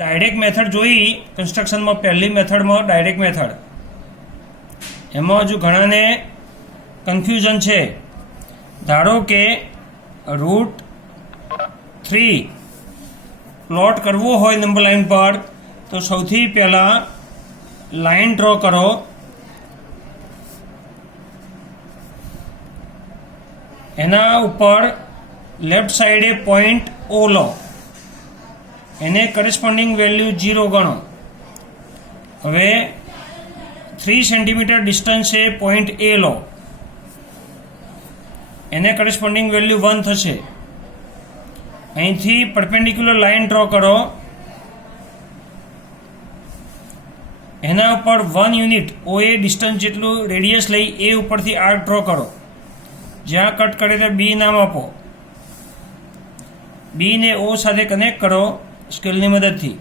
Direct method જોઈ કન્સ્ટ્રક્શનમાં પહેલી મેથડમાં ડાયરેક્ટ મેથડ એમાં હજુ ઘણાને કન્ફ્યુઝન છે. ધારો કે √3 પ્લોટ કરવો હોય નંબર લાઈન પર તો સૌથી પહેલાં લાઈન ડ્રો કરો. એના ઉપર લેફ્ટ સાઈડે પોઈન્ટ O લો, એને કરસ્પોન્ડિંગ વેલ્યુ 0 ગણો. હવે 3 સેન્ટીમીટર ડિસ્ટન્સ છે પોઈન્ટ A લો, એને કરસ્પોન્ડિંગ વેલ્યુ 1 થશે. અહીંથી પરપેન્ડિક્યુલર લાઇન ડ્રો કરો. એના ઉપર 1 યુનિટ OA ડિસ્ટન્સ જેટલું રેડિયસ લઈ એ ઉપરથી આર્ક ડ્રો કરો. જ્યાં કટ કરે તે B નામ આપો. B ને O સાથે કનેક્ટ કરો સ્કેલની મદદથી.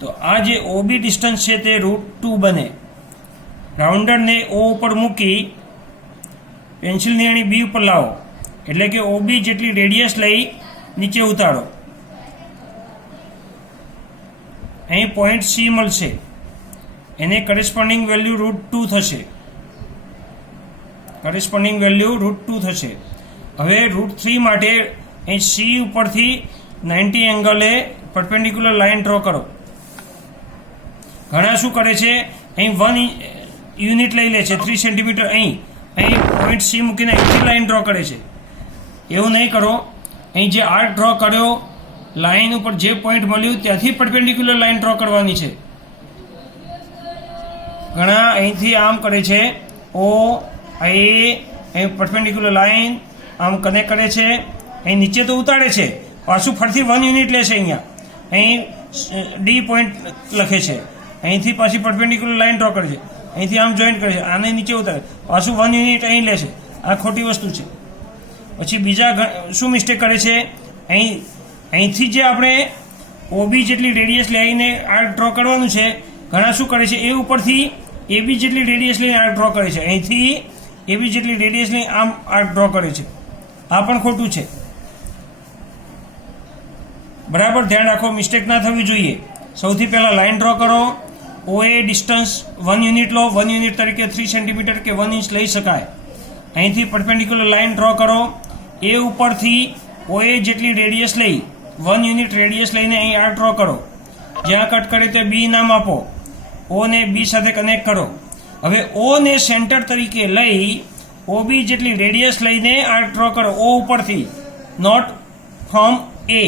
તો આ જે OB ડિસ્ટન્સ છે તે √2 બને. રાઉન્ડરને O ઉપર મૂકી પેન્સિલની અણી B ઉપર લાવો, એટલે કે OB જેટલી રેડિયસ લઈ નીચે ઉતારો. અહીં પોઈન્ટ C મળશે, એને કરસ્પોન્ડિંગ વેલ્યુ √2 થશે. કરસ્પોન્ડિંગ વેલ્યુ √2 થશે. હવે √3 માટે અહીં C ઉપરથી 90 એંગલે પરપેન્ડિક્યુલર લાઇન ડ્રો કરો. ઘણા શું કરે છે, અહીં 1 યુનિટ લઈ લે છે 3 સેન્ટીમીટર, અહીં પોઈન્ટ C મૂકીને અહીંથી લાઇન ડ્રો કરે છે. એવું નહીં કરો. અહીં જે આર્ક ડ્રો કર્યો લાઇન ઉપર જે પોઈન્ટ મળ્યું ત્યાંથી પરપેન્ડિક્યુલર લાઇન ડ્રો કરવાની છે. ઘણા અહીંથી આમ કરે છે, અહીં પરપેન્ડિક્યુલર લાઇન આમ કનેક્ટ કરે છે, અહીં નીચે તો ઉતારે છે, પાછું ફરીથી 1 યુનિટ લે છે. અહીં D પોઈન્ટ લખે છે, અહીંથી પાછી પરપેન્ડિક્યુલર લાઇન ડ્રો કરે છે, અહીંથી આમ જોઈન્ટ કરે છે, આને નીચે ઉતારે, પાછું 1 યુનિટ અહીં લે છે. આ ખોટી વસ્તુ છે. પછી બીજા શું મિસ્ટેક કરે છે, અહીંથી જે આપણે OB જેટલી રેડિયસ લઈને આર્ક ડ્રો કરવાનું છે, ઘણા શું કરે છે, એ ઉપરથી AB જેટલી રેડિયસ લઈને આર્ક ડ્રો કરે છે, અહીંથી AB જેટલી રેડિયસ લઈને આમ આર્ક ડ્રો કરે છે. આ પણ ખોટું છે. બરાબર ધ્યાન રાખો, મિસ્ટેક ના થવી જોઈએ. સૌથી પહેલાં લાઇન ડ્રો કરો. OA ડિસ્ટન્સ 1 યુનિટ લો, 1 યુનિટ તરીકે 3 સેન્ટીમીટર કે 1 ઇંચ લઈ શકાય. અહીંથી પરપેન્ડિક્યુલર લાઇન ડ્રો કરો. એ ઉપરથી OA જેટલી રેડિયસ લઈ 1 યુનિટ રેડિયસ લઈને અહીં આર્ક ડ્રો કરો. જ્યાં કટ કરે તે B નામ આપો. O ને B સાથે કનેક્ટ કરો. હવે O ને સેન્ટર તરીકે લઈ OB જેટલી રેડિયસ લઈને આર્ક ડ્રો કરો O ઉપરથી, not from A.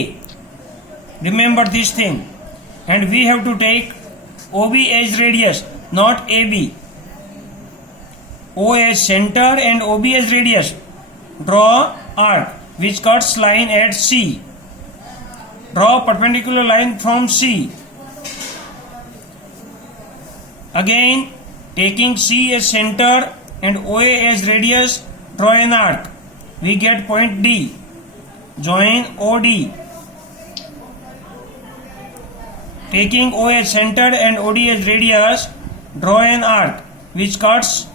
Remember this thing. And we have to take OB as radius, not AB. O as center and OB as radius. Draw arc which cuts line at C. Draw perpendicular line from C. Again, taking C as center and OA as radius, draw an arc. We get point D. Join OD. Taking O as center and OD as radius, draw an arc which cuts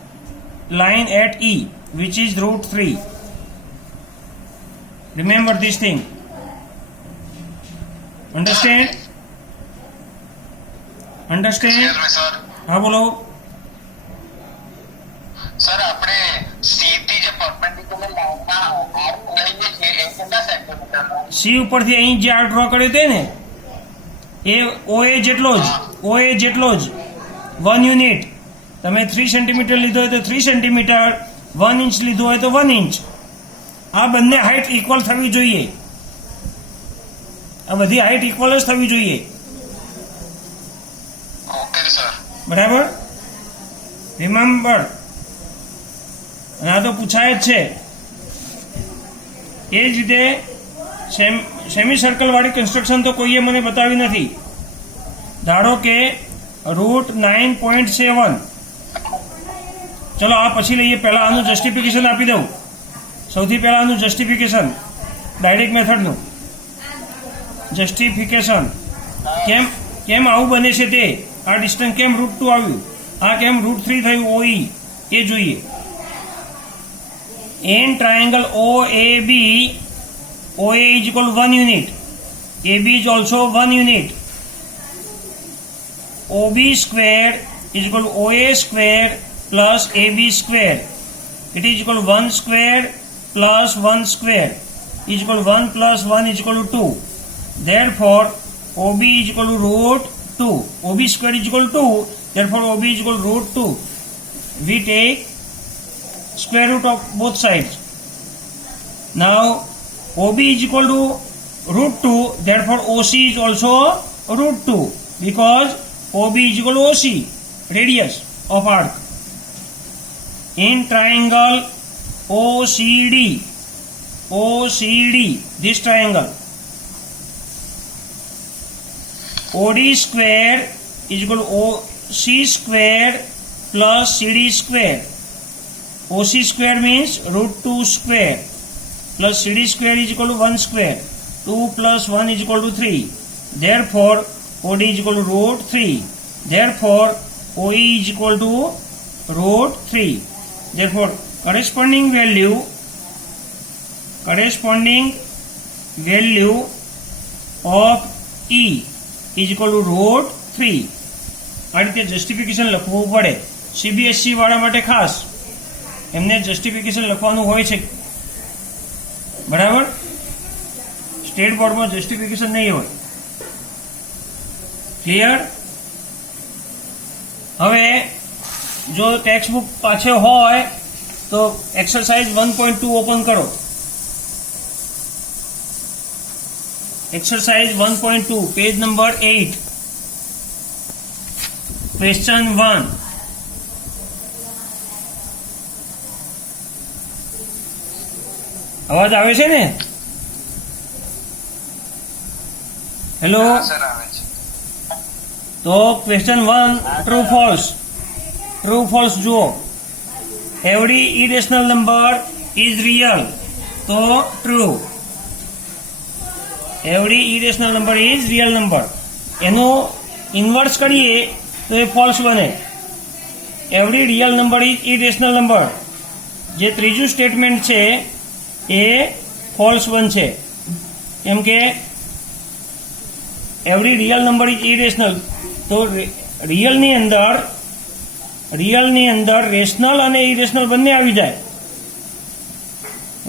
line at E, which is √3. Remember this thing. Understand? Understand? Excuse me, sir. हाँ बोलो. Sir આપણે C થી જે perpendicular લાઈનના arc લઈએ છીએ એ કેટલા સેન્ટીમીટરનો? C ઉપરથી અહીં જે આર્ક ડ્રો કર્યો તે ને એ OA જેટલો જ 1 યુનિટ. તમે 3 સેન્ટીમીટર લીધો હોય તો 3 સેન્ટીમીટર, 1 ઇંચ લીધું હોય તો 1 ઇંચ. આ બંને હાઇટ ઇક્વલ થવી જોઈએ. આ બધી હાઇટ ઇક્વલ જ થવી જોઈએ. Okay sir. બરાબર, રિમેમ્બર. અને આ તો પૂછાય જ છે. એ જ રીતે સેમી સર્કલ વાળી કન્સ્ટ્રક્શન તો કોઈએ મને બતાવી નથી. ધારો કે √9.7. ચલો આ પછી લઈએ. પહેલાં આનું જસ્ટિફિકેશન આપી દઉં. સૌથી પહેલાં આનું જસ્ટિફિકેશન ડાયરેક્ટ મેથડનું જસ્ટિફિકેશન. કેમ આવું બને છે તે, આ ડિસ્ટન્સ કેમ √2 આવ્યું, આ કેમ √3 થયું OE, એ જોઈએ. In triangle OAB, OA is equal 1 unit. AB is also 1 unit. OB square is equal to OA square plus AB square. It is equal to 1 square plus 1 square is equal to 1 plus 1 is equal to 2. Therefore, OB is equal to root 2. OB square is equal to 2. Therefore, OB is equal to root 2. We take square root of both sides. Now, OB is equal to root 2. Therefore, OC is also root 2 because OB is equal to OC, radius of arc. In triangle OCD, this triangle, OD square is equal to OC square plus CD square. OC square means root 2 square plus CD square is equal to 1 square. 2 plus 1 is equal to 3. Therefore, OD is equal to root 3. Therefore, OE is equal to root 3. Therefore, corresponding value of E is equal to root 3. આ રીતે justification લખવું પડે. CBSE વાળા માટે ખાસ એમને justification લખવાનું હોય છે, બરાબર. સ્ટેટ બોર્ડમાં જસ્ટિફિકેશન નહીં હોય. ક્લિયર? હવે જો ટેક્સ્ટ બુક પાછળ હોય તો એક્સરસાઇઝ 1.2 ઓપન કરો. Exercise 1.2 page number 8 question 1. अवाज आवे छे ने? हेलो. तो क्वेश्चन 1 ट्रू फॉल्स जुओ. Every irrational number is real, तो true. Every irrational number is real number. एनो इनवर्स करिए तो ये फॉल्स बने. Every real number is irrational number. जे त्रीजू स्टेटमेंट छे ए फॉल्स बनशे, केम के every real number is irrational. तो रियल नी अंदर रेशनल अने इरेशनल बंने आवी जाए.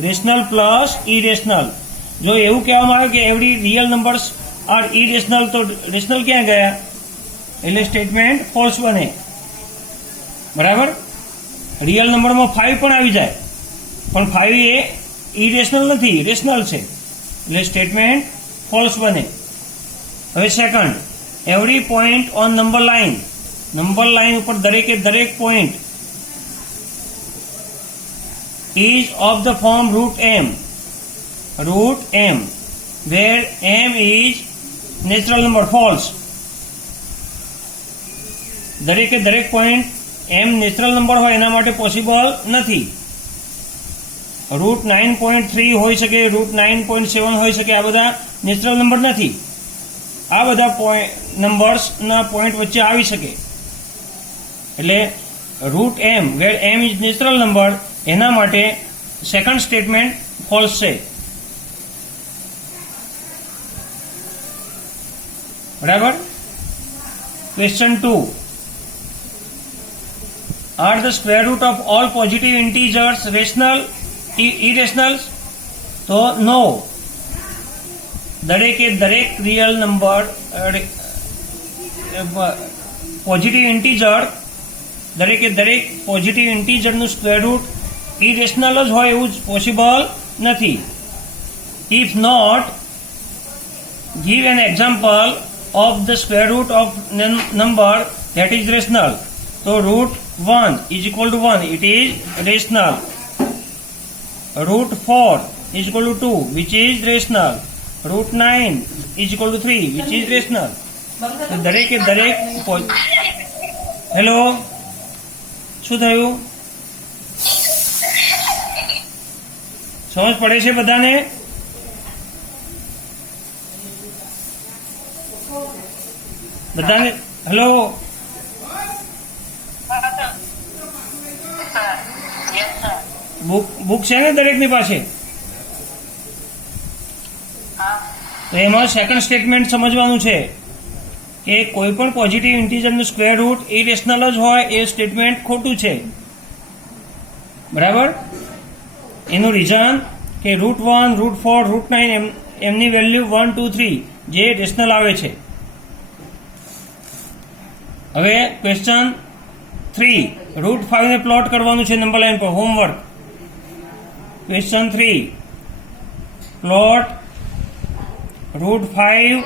Rational plus irrational. जो એવું કહેવામાં આવે કે every real numbers R irrational, તો રેશનલ ક્યાં ગયા? એટલે સ્ટેટમેન્ટ ફોલ્સ બને, બરાબર. રિયલ નંબરમાં 5 પણ આવી જાય, પણ 5 એ ઇરેશનલ નથી, રેશનલ છે, એટલે સ્ટેટમેન્ટ ફોલ્સ બને. હવે second, every point on number line ઉપર દરેકે દરેક point is of the form root m, where m is natural number. false. દરેકે દરેક પોઈન્ટ m નેચરલ નંબર હોય એના માટે પોસિબલ નથી. રૂટ 9.3 હોઈ શકે, રૂટ 9.7 હોઈ શકે, આ બધા નેચરલ નંબર નથી. આ બધા નંબર્સના પોઈન્ટ વચ્ચે આવી શકે. એટલે root m where m is natural number, એના માટે સેકન્ડ સ્ટેટમેન્ટ ફોલ્સ છે, बराबर. Question 2, are the square root of all positive integers rational irrational? तो नो. दरेके दरेक रियल नंबर पॉजिटिव इंटीजर, दरेके दरेक पॉजिटिव इंटीजर नु स्क्वायर रूट इरेशनल ज होय एवुं पॉसिबल नथी. If not, give an example of the square root of number that is rational. So root 1 is equal to 1, it is rational. Root 4 is equal to 2, which is rational. Root 9 is equal to 3, which is rational. So દરેક hello, શું થયું? સમજ પડે છે બધાને? બધાને hello. Book છે ને દરેકની પાસે? તો તો એમાં સેકન્ડ સ્ટેટમેન્ટ સમજવાનું છે કે કોઈ પણ પોઝિટિવ ઇન્ટીજરનું સ્ક્વેર રૂટ ઇરેશનલ જ હોય એ સ્ટેટમેન્ટ ખોટું છે, બરાબર. એનું રીઝન કે √1, √4, √9 એમની વેલ્યુ 1, 2, 3 જે રેશનલ આવે છે. હવે ક્વેશ્ચન 3, √5 ને પ્લોટ કરવાનું છે નંબર લાઈન પર. Homework. Question 3, plot √5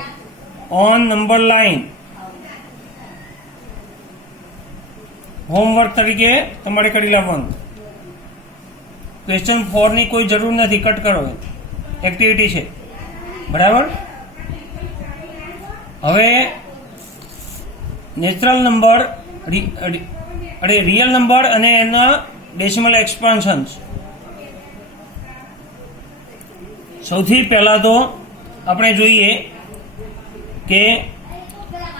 on number line. Homework તરીકે તમારે કરી લાવવાનું. ક્વેશ્ચન 4 ની કોઈ જરૂર નથી, કટ કરો, એક્ટિવિટી છે, બરાબર. હવે નેચરલ નંબર રિયલ નંબર અને એના ડેસિમલ એક્સપાન્શન. સૌથી પહેલા તો આપણે જોઈએ કે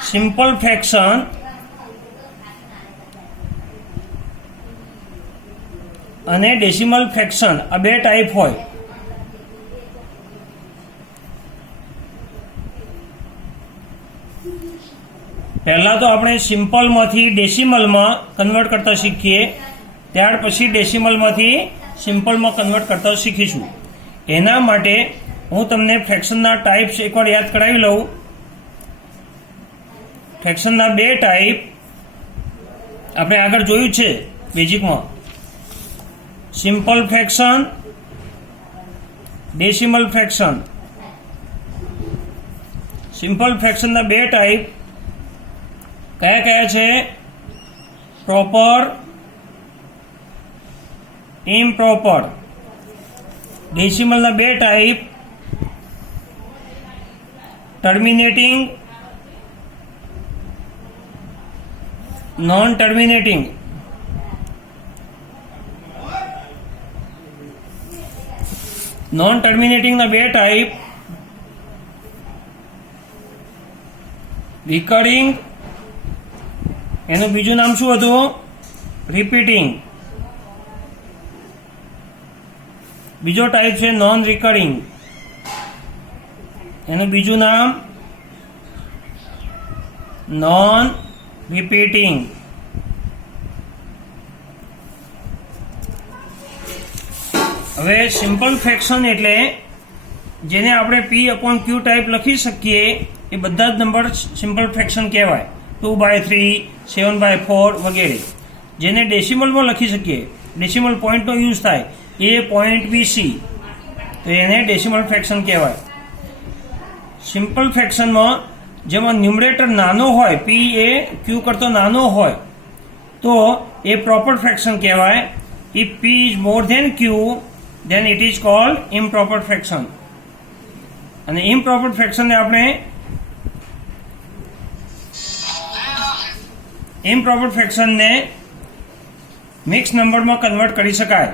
સિમ્પલ ફ્રેક્શન અને ડેસિમલ ફ્રેક્શન આ બે ટાઈપ હોય. પહેલા તો આપણે સિમ્પલમાંથી ડેસિમલમાં કન્વર્ટ કરતા શીખીએ, ત્યાર પછી ડેસિમલમાંથી સિમ્પલમાં કન્વર્ટ કરતા શીખીશું. એના માટે હું તમને ફ્રેક્શનના ટાઈપ્સ એકવાર યાદ કરાવી લઉં. ફ્રેક્શનના બે ટાઈપ આપણે આગળ જોયું છે બેઝિકમાં. Simple fraction, decimal fraction. Simple ફ્રેક્શનના બે ટાઈપ કયા કયા છે? Proper, improper. ડેસિમલના બે type terminating, non terminating. Non ટર્મિનેટિંગના બે ટાઈપ રિકરિંગ, એનું બીજું નામ શું હતું? રિપીટિંગ. બીજો ટાઈપ છે નોન રિકરિંગ, એનું બીજું નામ નોન રિપીટિંગ. હવે સિમ્પલ ફ્રેક્શન એટલે જેને આપણે P/Q ટાઈપ લખી શકીએ એ બધા જ નંબર સિમ્પલ ફ્રેક્શન કહેવાય. 2/3, 7/4 વગેરે. જેને ડેસિમલમાં લખી શકીએ, ડેસિમલ પોઈન્ટનો યુઝ થાય, એ પોઈન્ટ BC, તો એને ડેસિમલ ફ્રેક્શન કહેવાય. સિમ્પલ ફ્રેક્શનમાં જેમાં ન્યુમરેટર નાનો હોય, P એ Q કરતો નાનો હોય, તો એ પ્રોપર ફ્રેક્શન કહેવાય. If P is more than Q, then it is called improper fraction. અને improper fraction ને આપણે improper fraction ને મિક્સ નંબરમાં કન્વર્ટ કરી શકાય.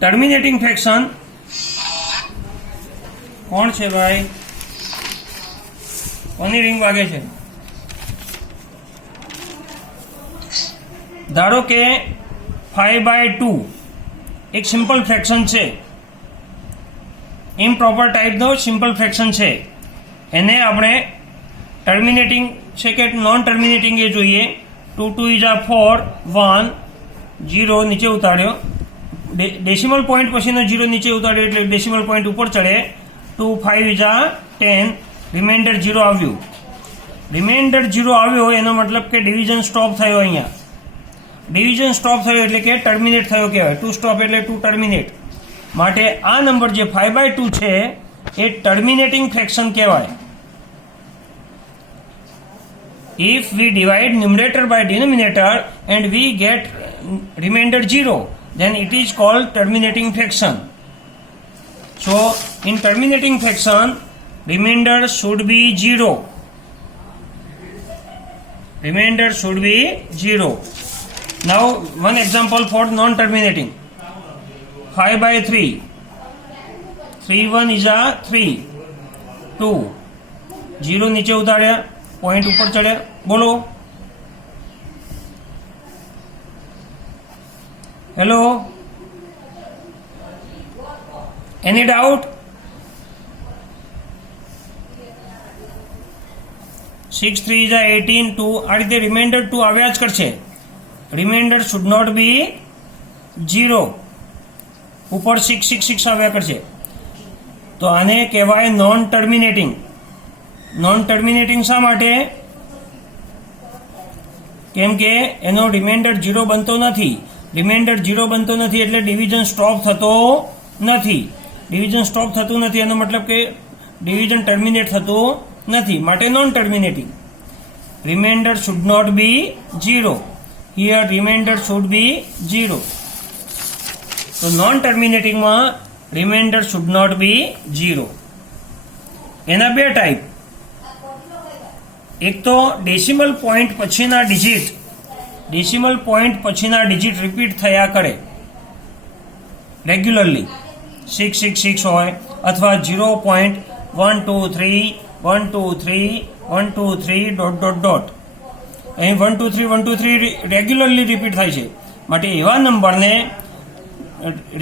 ટર્મિનેટિંગ ફ્રેક્શન કોણ છે ભાઈ? કોની રિંગ વાગે છે? ધારો કે 5/2 એક સિમ્પલ ફ્રેક્શન છે, ઇમ્પ્રોપર ટાઈપનો સિમ્પલ ફ્રેક્શન છે. એને આપણે ટર્મિનેટિંગ છે કે નોન ટર્મિનેટિંગ એ જોઈએ. 2 2 is 4, 1 0 નીચે ઉતાર્યો, ડેસિમલ પોઈન્ટ પછીનો 0 નીચે ઉતાર્યો એટલે ડેસિમલ પોઈન્ટ ઉપર ચડે. 2 5 is 10, રિમાઇન્ડર 0 આવ્યું. રિમાઇન્ડર 0 આવ્યો એનો મતલબ કે ડિવિઝન સ્ટોપ થયો. અહીંયા ડિવિઝન સ્ટોપ થયો એટલે કે ટર્મિનેટ થયો કહેવાય. 2 સ્ટોપ એટલે 2 ટર્મિનેટ. માટે આ નંબર જે 5/2 છે એ ટર્મિનેટિંગ ફ્રેક્શન કહેવાય. If we divide numerator by denominator and we get remainder 0, then it is called terminating fraction. So, in terminating fraction, remainder should be 0. Remainder should be 0. Now, one example for non-terminating. 5/3. 3 1 is 3. 2. 0 નીચે ઉતાર્યા, point ઉપર ચડ્યા. બોલો, hello, any doubt? 6 3 is 18 2 આ રીતે reminder 2 આવ્યા જ કરશે. Remainder should not be 0. ઉપર 6 6 6 આવ્યા કરશે. તો આને કહેવાય નોન ટર્મિનેટિંગ. નોન ટર્મિનેટિંગ શા માટે? કેમ કે એનો રિમાઇન્ડર 0 બનતો નથી. રિમાઇન્ડર 0 બનતો નથી એટલે ડિવિઝન સ્ટોપ થતો નથી. ડિવિઝન સ્ટોપ થતું નથી એનો મતલબ કે ડિવિઝન ટર્મિનેટ થતું નથી, માટે non terminating. Remainder should not be 0. Here remainder should be 0. તો નોન ટર્મિનેટિંગમાં રિમાઇન્ડર શુડ નોટ બી 0. એના બે ટાઈપ. એક તો ડેસિમલ પોઈન્ટ પછીના ડિજિટ રિપીટ થયા કરે રેગ્યુલરલી. 666 હોય અથવા 0.123 123 123 ડોટ ડોટ ડોટ. અહીં 123 123 રેગ્યુલરલી રિપીટ થાય છે, માટે એવા નંબરને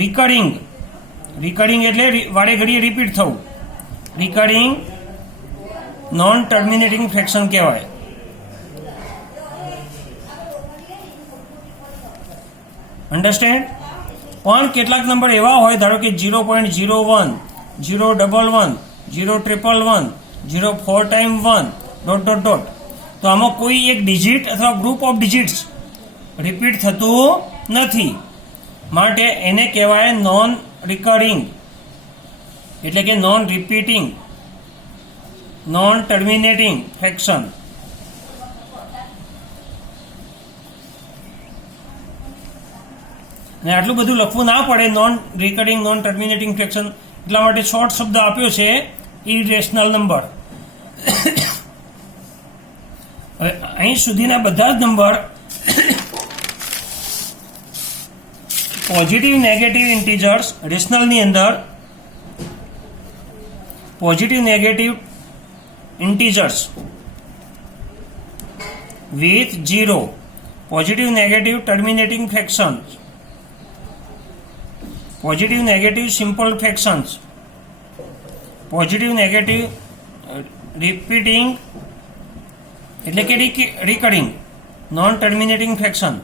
રિકરિંગ એટલે વારે ઘડીએ રિપીટ થવું, રિકરિંગ નોન ટર્મિનેટિંગ ફ્રેક્શન કહેવાય. અન્ડરસ્ટેન્ડ? પણ કેટલાક નંબર એવા હોય, ધારો કે 0.01 011 011 04 ટાઈમ 1 ડોટ ડોટ ડોટ. તો આમાં કોઈ એક ડિજિટ અથવા ગ્રુપ ઓફ ડિજિટ્સ રિપીટ થતું નથી, માટે એને કહેવાય નોન રિકરિંગ એટલે કે non repeating non terminating fraction. અને આટલું બધું લખવું ના પડે, non recurring non terminating fraction, એટલા માટે શોર્ટ શબ્દ આપ્યો છે ઇરેશનલ નંબર. હવે અહીં સુધીના બધા જ નંબર પોઝિટિવ નેગેટિવ ઇન્ટીજર્સ રેશનલની અંદર positive negative integers with 0 positive negative terminating fractions, positive negative simple fractions, positive negative repeating એટલે કે recurring non terminating fraction.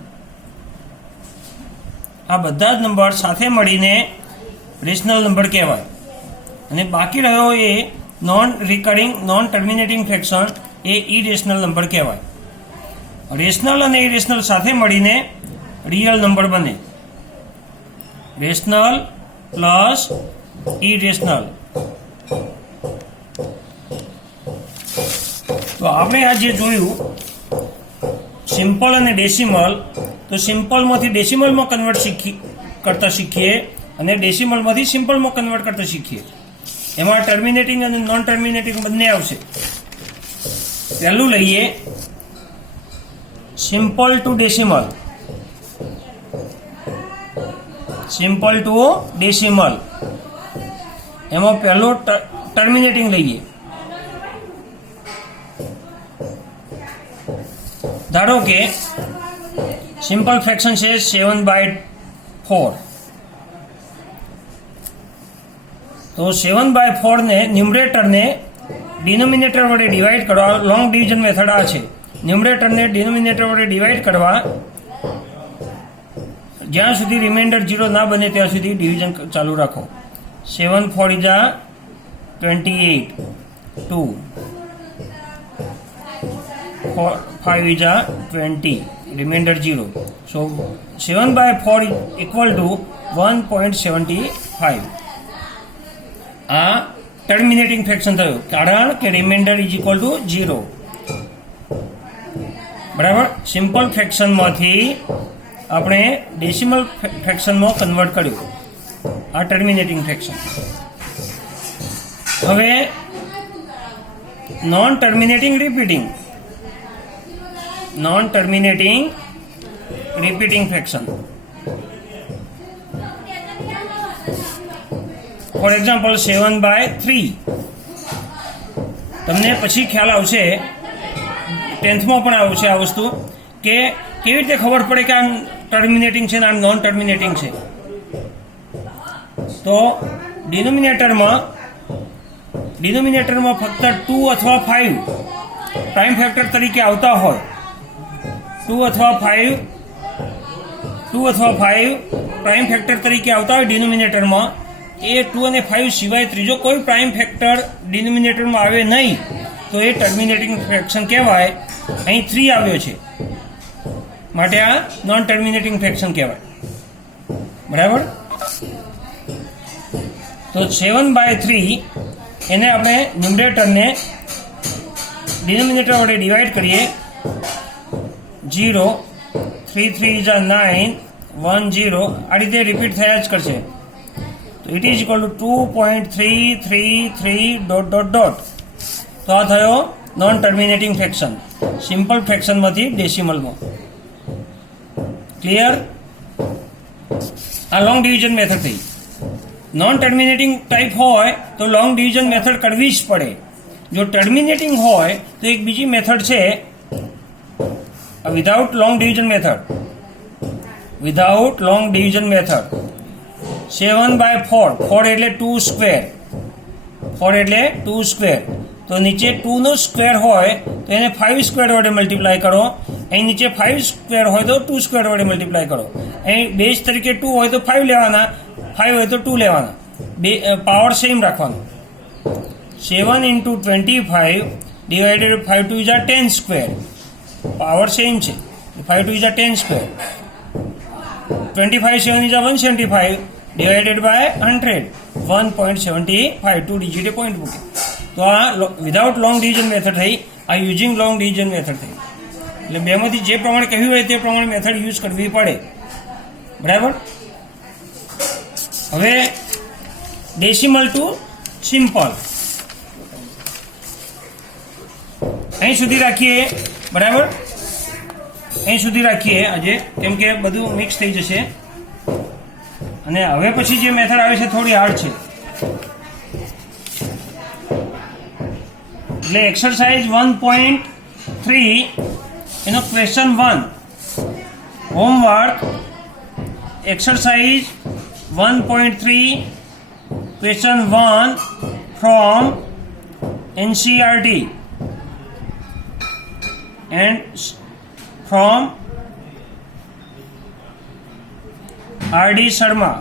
આ બધા જ નંબર સાથે મળીને રેશનલ નંબર કહેવાય. અને બાકી રહ્યો એ non recurring non terminating fraction એ ઇરેશનલ નંબર કહેવાય. રેશનલ અને ઇરેશનલ સાથે મળીને રિયલ નંબર બને. Rational plus irrational. તો આપણે આ જે જોયું સિમ્પલ અને ડેસિમલ, તો સિમ્પલમાંથી ડેસિમલમાં કન્વર્ટ કરતા શીખીએ અને ડેસિમલમાંથી સિમ્પલમાં કન્વર્ટ કરતા શીખીએ. એમાં ટર્મિનેટિંગ અને નોન ટર્મિનેટિંગ બંને આવશે. પહેલું લઈએ simple to decimal. Simple to decimal એમાં પહેલું ટર્મિનેટિંગ લઈએ. ધારો કે સિમ્પલ ફ્રેક્શન છે 7/4. તો 7/4 ને ન્યુમરેટરને ડિનોમિનેટર વડે ડિવાઈડ કરવા, લોંગ ડિવિઝન મેથડ આ છે. ન્યુમરેટરને ડિનોમિનેટર વડે ડિવાઈડ કરવા, જ્યાં સુધી રિમાઇન્ડર 0 ના બને ત્યાં સુધી ડિવિઝન ચાલુ રાખો. 7 4 is 28 2 5 is 20 remainder 0. So 7/4 is equal to 1.75. આ ટર્મિનેટિંગ ફ્રેક્શન થયું કારણ કે રિમાઇન્ડર ઇઝ ઇક્વલ ટુ 0. બરાબર. સિમ્પલ ફ્રેક્શનમાંથી આપણે ડેસિમલ ફ્રેક્શનમાં કન્વર્ટ કર્યું. આ ટર્મિનેટિંગ ફ્રેક્શન. હવે non terminating repeating fraction. For example 7/3. તમને પછી ખ્યાલ આવશે, 10thમાં પણ આવશે આ વસ્તુ, કે કેવી રીતે ખબર પડે કે આ ટર્મિનેટિંગ છે ને આ નોન ટર્મિનેટિંગ છે. તો ડિનોમિનેટરમાં ફક્ત 2 અથવા 5 પ્રાઇમ ફેક્ટર તરીકે આવતા હોય 2 અથવા 5 પ્રાઇમ ફેક્ટર તરીકે આવતા હોય ડિનોમિનેટરમાં, એ 2 અને 5 સિવાય ત્રીજો કોઈ પ્રાઇમ ફેક્ટર ડિનોમિનેટરમાં આવે નહીં તો એ ટર્મિનેટિંગ ફ્રેક્શન કહેવાય. અહીં 3 આવ્યો છે માટે આ નોન ટર્મિનેટિંગ ફ્રેક્શન કહેવાય. બરાબર. તો 7/3 એને આપણે ન્યુમરેટરને ડિનોમિનેટર વડે ડિવાઈડ કરીએ. 0 3 3 is 9 1 0 આ રીતે રિપીટ થયા જ કરશે. તો ઇટ ઇઝ ઇક્વલ ટુ 2.333 ... તો આ થયો નોન ટર્મિનેટિંગ ફ્રેક્શન, સિમ્પલ ફ્રેક્શનમાંથી ડેસિમલમાં. ક્લિયર? આ લોંગ ડિવિઝન મેથડ થઈ. નોન ટર્મિનેટિંગ ટાઈપ હોય તો લોંગ ડિવિઝન મેથડ કરવી જ પડે. જો ટર્મિનેટિંગ હોય તો એક બીજી મેથડ છે વિધાઉટ લોંગ ડિવિઝન મેથડ. 7/4 4 એટલે 2 સ્ક્વેર. 4 એટલે 2 સ્ક્વેર. તો નીચે 2 નો સ્ક્વેર હોય તો એને 5 સ્ક્વેર વડે મલ્ટીપ્લાય કરો. અહીં નીચે 5 સ્ક્વેર હોય તો 2 સ્ક્વેર વડે મલ્ટીપ્લાય કરો. અહીં બેઝ તરીકે 2 હોય તો 5 લેવાના, 5 હોય તો 2 લેવાના. પાવર સેમ રાખવાનો. 7 × 25 divided 5 2 is 10 square. Power same છે. 5 2 is 10 square. 25 7 is 175 divided by 100 1.75 2 ડિજિટે પોઈન્ટ મૂકે. તો આ વિધાઉટ લોંગ ડિવિઝન મેથડ થઈ, આ યુઝિંગ લોંગ ડિવિઝન મેથડ થઈ. એટલે બેમાંથી જે પ્રમાણે કહ્યું હોય તે પ્રમાણે મેથડ યુઝ કરવી પડે. બરાબર. હવે ડેસિમલ ટુ સિમ્પલ અહીં સુધી રાખીએ. બરાબર. અહીં સુધી રાખીએ આજે, કેમ કે બધું મિક્સ થઈ જશે. અને હવે પછી જે મેથડ આવે છે થોડી હાર્ડ છે. એટલે એક્સરસાઇઝ 1.3 એનો question 1 homework. Exercise 1.3 question 1 from NCERT and from RD Sharma.